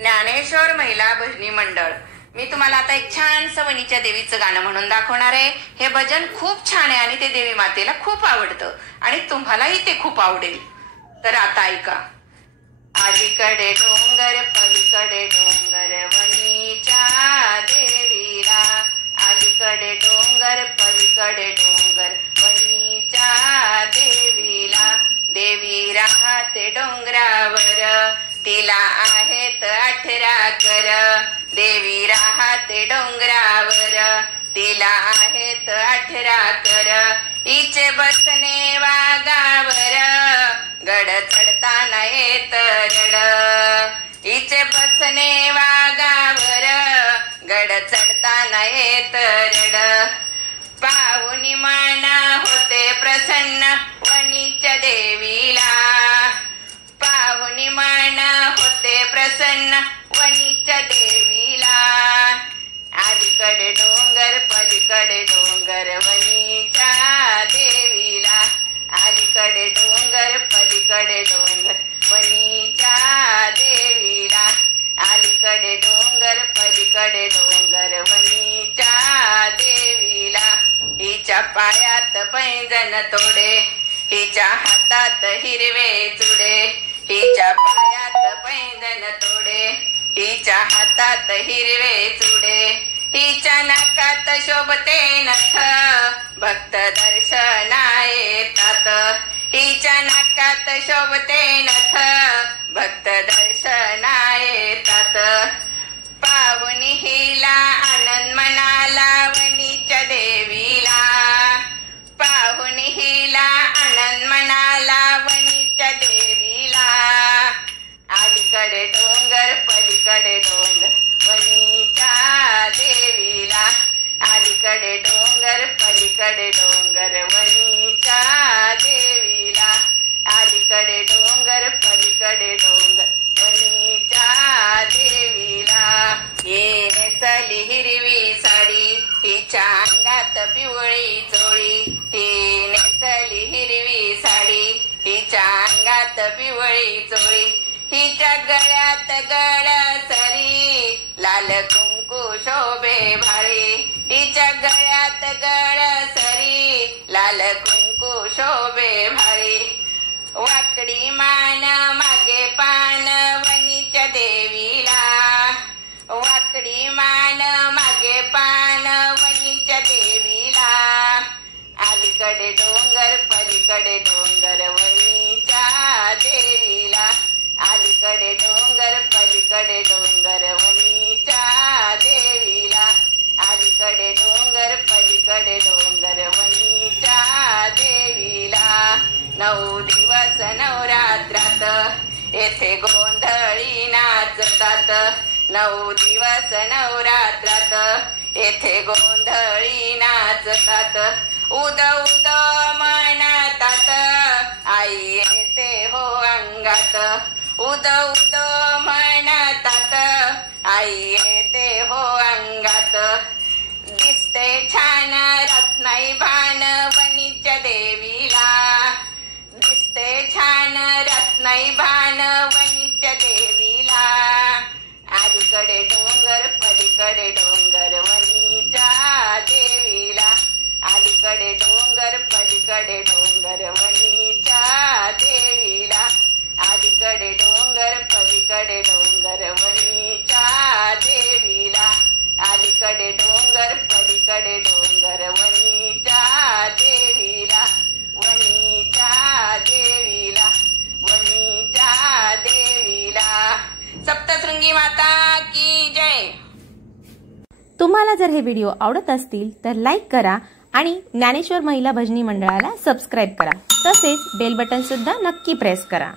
ज्ञानेश्वर महिला भजनी मंडळ। मी तुम्हाला आता एक छानसं वणीच्या देवीचं गाणं म्हणून दाखवणार आहे। हे भजन खूप छान आहे आणि ते देवी मातेला खूप आवडतं आणि तुम्हालाही ते खूप आवडेल। तर आता ऐका। अलीकडे डोंगर पलीकडे डोंगर वणीच्या देवीला, अलीकडे डोंगर पलीकडे डोंगर वणीच्या देवीला, देवी राहते डोंगरावर तिला आहेत 18 कर, देवी राहते डोंगरावर तिला आहेत 18 कर, हिचे बसणे वाघावर गड चढताना येत रड, हिचे बसणे वाघावर गड चढताना येत रड, पाहुणी मना होते प्रसन्न वणीच्या देवीला, पाहुणी मना होते प्रसन्न वणीच्या देवीला, अलीकडे डोंगर पलीकडे डोंगर वणीच्या देवीला, अलीकडे डोंगर पलीकडे डोंगर वणीच्या देवीला, अलीकडे डोंगर पलीकडे डोंगर वणीच्या देवीला, हिच्या पायात पैंजण तोडे हिच्या हातात हिरवे चुडे, हिच्या पायात पैंजण तोडे हिच्या हातात हिरवे चुडे, हिच्या नाकात शोभते नथ भक्त दर्शना येतात, हिच्या नाकात शोभते नथ भक्त दर्शना येतात, पाहुणी हिला आनंद मनाला वणीच्या देवीला, पाहुणी हिला आनंद मनाला वणीच्या देवीला, अलीकडे डोंगर पलीकडे डोंगर वणीच्या देवीला, अलीकडे डोंगर पलीकडे डोंगर वणीच्या देवीला, अलीकडे डोंगर पलीकडे डोंगर वणीच्या देवीला, ये नेसली हिरवी साडी हिच्या अंगात पिवळी चोळी, ही नेसली हिरवी साडी हिच्या अंगात पिवळी चोळी, हिच्या गळ्यात गळसरी लाल कुंकू शोभे भाळी, हिच्या गळ्यात गळसरी लाल कुंकू शोभे भाळी, वाकडी मान मागे पान वणीच्या देवीला, वाकडी मान मागे पान वणीच्या देवीला, अलीकडे डोंगर पलीकडे डोंगर वणीच्या देवीला, अलीकडे डोंगर पलीकडे डोंगर वणीच्या देवीला, अलीकडे डोंगर पलीकडे डोंगर वणीच्या देवीला, 9 दिवस नवरात्रात येथे गोंधळी नाचतात, 9 दिवस नवरात्रात येथे गोंधळी नाचतात, उद उद म्हणतात आई येते हो अंगात, उद उद म्हणतात आई येते हो अंगात, दिसते छान रत्नाई भान वणीच्या देवीला, दिसते छान रत्नाई भान वणीच्या देवीला, अलीकडे डोंगर पलीकडे डोंगर वणीच्या देवीला, अलीकडे डोंगर पलीकडे डोंगर वणीच्या देवीला, अलीकडे डोंगर पलीकडे डोंगर वणीच्या देवीला, अलीकडे डोंगर पलीकडे डोंगर वणीच्या देवीला, वणीच्या देवीला, वणीच्या देवीला। सप्तशृंगी माता की जय। तुम्हाला जर हे व्हिडिओ आवडत असतील तर लाईक करा आणि ज्ञानेश्वर महिला भजनी मंडळाला सबस्क्राईब करा, तसेच बेल बटन सुद्धा नक्की प्रेस करा।